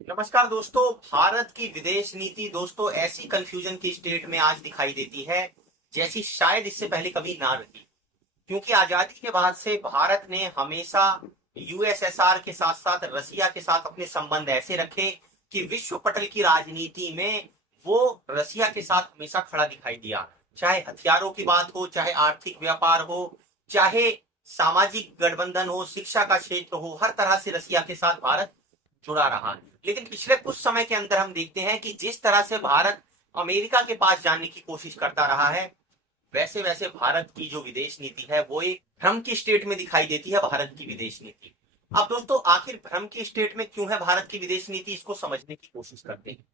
नमस्कार दोस्तों। भारत की विदेश नीति दोस्तों ऐसी कंफ्यूजन की स्टेट में आज दिखाई देती है जैसी शायद इससे पहले कभी ना रही। क्योंकि आजादी के बाद से भारत ने हमेशा यूएसएसआर के साथ साथ रसिया के साथ अपने संबंध ऐसे रखे कि विश्व पटल की राजनीति में वो रसिया के साथ हमेशा खड़ा दिखाई दिया। चाहे हथियारों की बात हो, चाहे आर्थिक व्यापार हो, चाहे सामाजिक गठबंधन हो, शिक्षा का क्षेत्र हो, हर तरह से रसिया के साथ भारत जुड़ा रहा। लेकिन पिछले कुछ समय के अंदर हम देखते हैं कि जिस तरह से भारत अमेरिका के पास जाने की कोशिश करता रहा है, वैसे वैसे भारत की जो विदेश नीति है वो एक भ्रम की स्टेट में दिखाई देती है। भारत की विदेश नीति अब दोस्तों आखिर भ्रम की स्टेट में क्यों है भारत की विदेश नीति, इसको समझने की कोशिश करते हैं।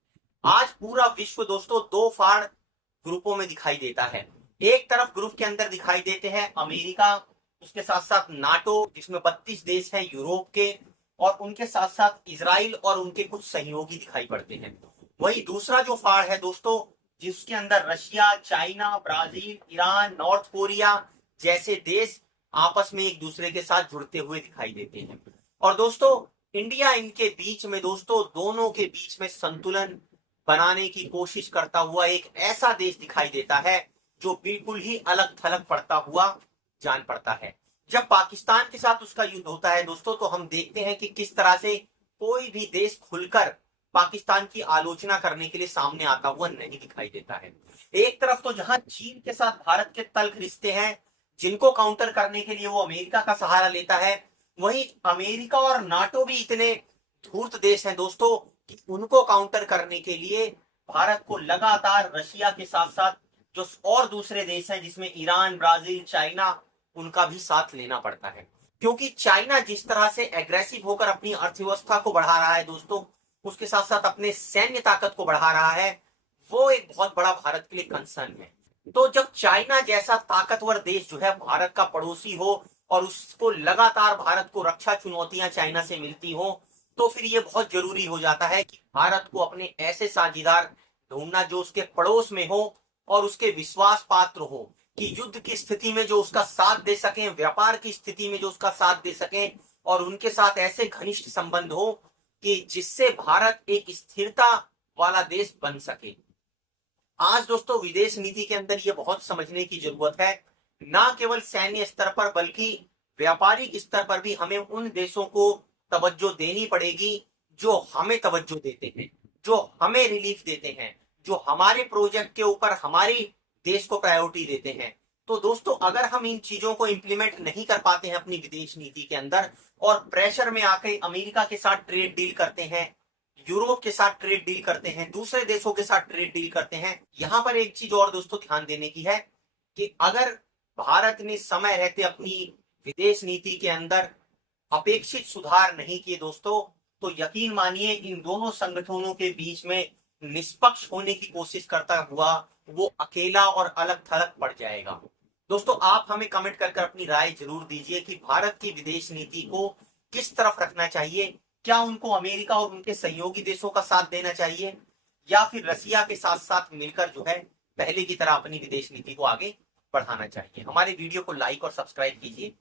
आज पूरा विश्व दोस्तों दो फाड़ ग्रुपों में दिखाई देता है। एक तरफ ग्रुप के अंदर दिखाई देते हैं अमेरिका, उसके साथ साथ नाटो जिसमें 32 देश हैं यूरोप के, और उनके साथ साथ इजराइल और उनके कुछ सहयोगी दिखाई पड़ते हैं। वही दूसरा जो फाड़ है दोस्तों, जिसके अंदर Russia, China, Brazil, Iran, north Korea जैसे देश आपस में एक दूसरे के साथ जुड़ते हुए दिखाई देते हैं। और दोस्तों इंडिया इनके बीच में, दोस्तों दोनों के बीच में संतुलन बनाने की कोशिश करता हुआ एक ऐसा देश दिखाई देता है जो बिल्कुल ही अलग थलग पड़ता हुआ जान पड़ता है। जब पाकिस्तान के साथ उसका युद्ध होता है दोस्तों, तो हम देखते हैं कि किस तरह से कोई भी देश खुलकर पाकिस्तान की आलोचना करने के लिए सामने आता हुआ नहीं दिखाई देता है। एक तरफ तो जहां चीन के साथ भारत के तल्ख रिश्ते हैं, जिनको काउंटर करने के लिए वो अमेरिका का सहारा लेता है, वहीं अमेरिका और नाटो भी इतने धूर्त देश हैं दोस्तों कि उनको काउंटर करने के लिए भारत को लगातार रशिया के साथ साथ जो और दूसरे देश हैं जिसमें ईरान, ब्राजील, चाइना, उनका भी साथ लेना पड़ता है। क्योंकि चाइना जिस तरह से एग्रेसिव होकर अपनी अर्थव्यवस्था को बढ़ा रहा है दोस्तों, उसके साथ साथ अपने सैन्य ताकत को बढ़ा रहा है, वो एक बहुत बड़ा भारत के लिए कंसर्न है। तो जब चाइना जैसा ताकतवर देश जो है भारत का पड़ोसी हो और उसको लगातार भारत को रक्षा चुनौतियां चाइना से मिलती हो, तो फिर ये बहुत जरूरी हो जाता है कि भारत को अपने ऐसे साझीदार ढूंढना जो उसके पड़ोस में हो और उसके विश्वास पात्र हो, कि युद्ध की स्थिति में जो उसका साथ दे सकें, व्यापार की स्थिति में जो उसका साथ दे सकें, और उनके साथ ऐसे घनिष्ठ संबंध हो कि जिससे भारत एक स्थिरता वाला देश बन सके। आज दोस्तों विदेश नीति के अंदर ये बहुत समझने की जरूरत है। ना केवल सैन्य स्तर पर बल्कि व्यापारिक स्तर पर भी हमें उन देशों को तवज्जो देनी पड़ेगी जो हमें तवज्जो देते हैं, जो हमें रिलीफ देते हैं, जो हमारे प्रोजेक्ट के ऊपर हमारी देश को प्रायोरिटी देते हैं। तो दोस्तों अगर हम इन चीजों को इंप्लीमेंट नहीं कर पाते हैं अपनी विदेश नीति के अंदर, और प्रेशर में आके अमेरिका के साथ ट्रेड डील करते हैं, यूरोप के साथ ट्रेड डील करते हैं, दूसरे देशों के साथ ट्रेड डील करते हैं, यहां पर एक चीज और दोस्तों ध्यान देने की है कि अगर भारत ने समय रहते अपनी विदेश नीति के अंदर अपेक्षित सुधार नहीं किए दोस्तों, तो यकीन मानिए इन दोनों संगठनों के बीच में निष्पक्ष होने की कोशिश करता हुआ वो अकेला और अलग थलग पड़ जाएगा। दोस्तों आप हमें कमेंट कर अपनी राय जरूर दीजिए कि भारत की विदेश नीति को किस तरफ रखना चाहिए। क्या उनको अमेरिका और उनके सहयोगी देशों का साथ देना चाहिए, या फिर रसिया के साथ साथ मिलकर जो है पहले की तरह अपनी विदेश नीति को आगे बढ़ाना चाहिए। हमारे वीडियो को लाइक और सब्सक्राइब कीजिए।